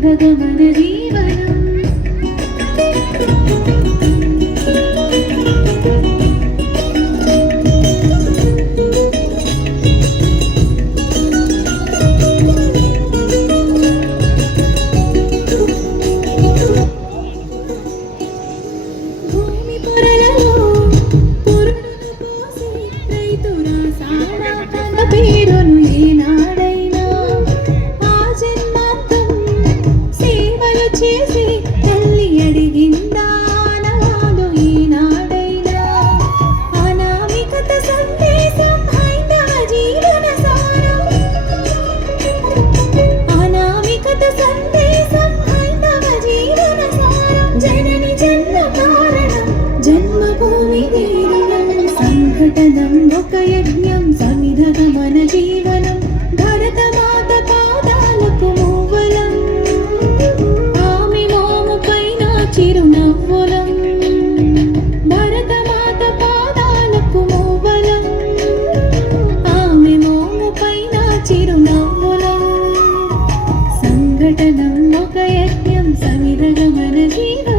సమిధగమన జీవనం పేరును ఏనాడైనా ఆ జన్మాంతం సేవలు చేసి తల్లి అడిగిందా నవాలు ఈనాడైనా అనామికత సందేశం హైందవ జీవన సారం అనామికత సందేశం హైందవ జీవన సారం జనని జన్మ కారణం జన్మభూమి తీరణం సంఘటనం ఒక యజ్ఞం సమిధగమన జీవనం భరతమాత పాదాలకు మూవలం ఆమె మోము పైన చిరునవ్వులం భరతమాత పాదాలకు మూవలం ఆమె మోము పైన చిరునవ్వులం సంఘటనం ఒక యజ్ఞం సమిధగమన జీవనం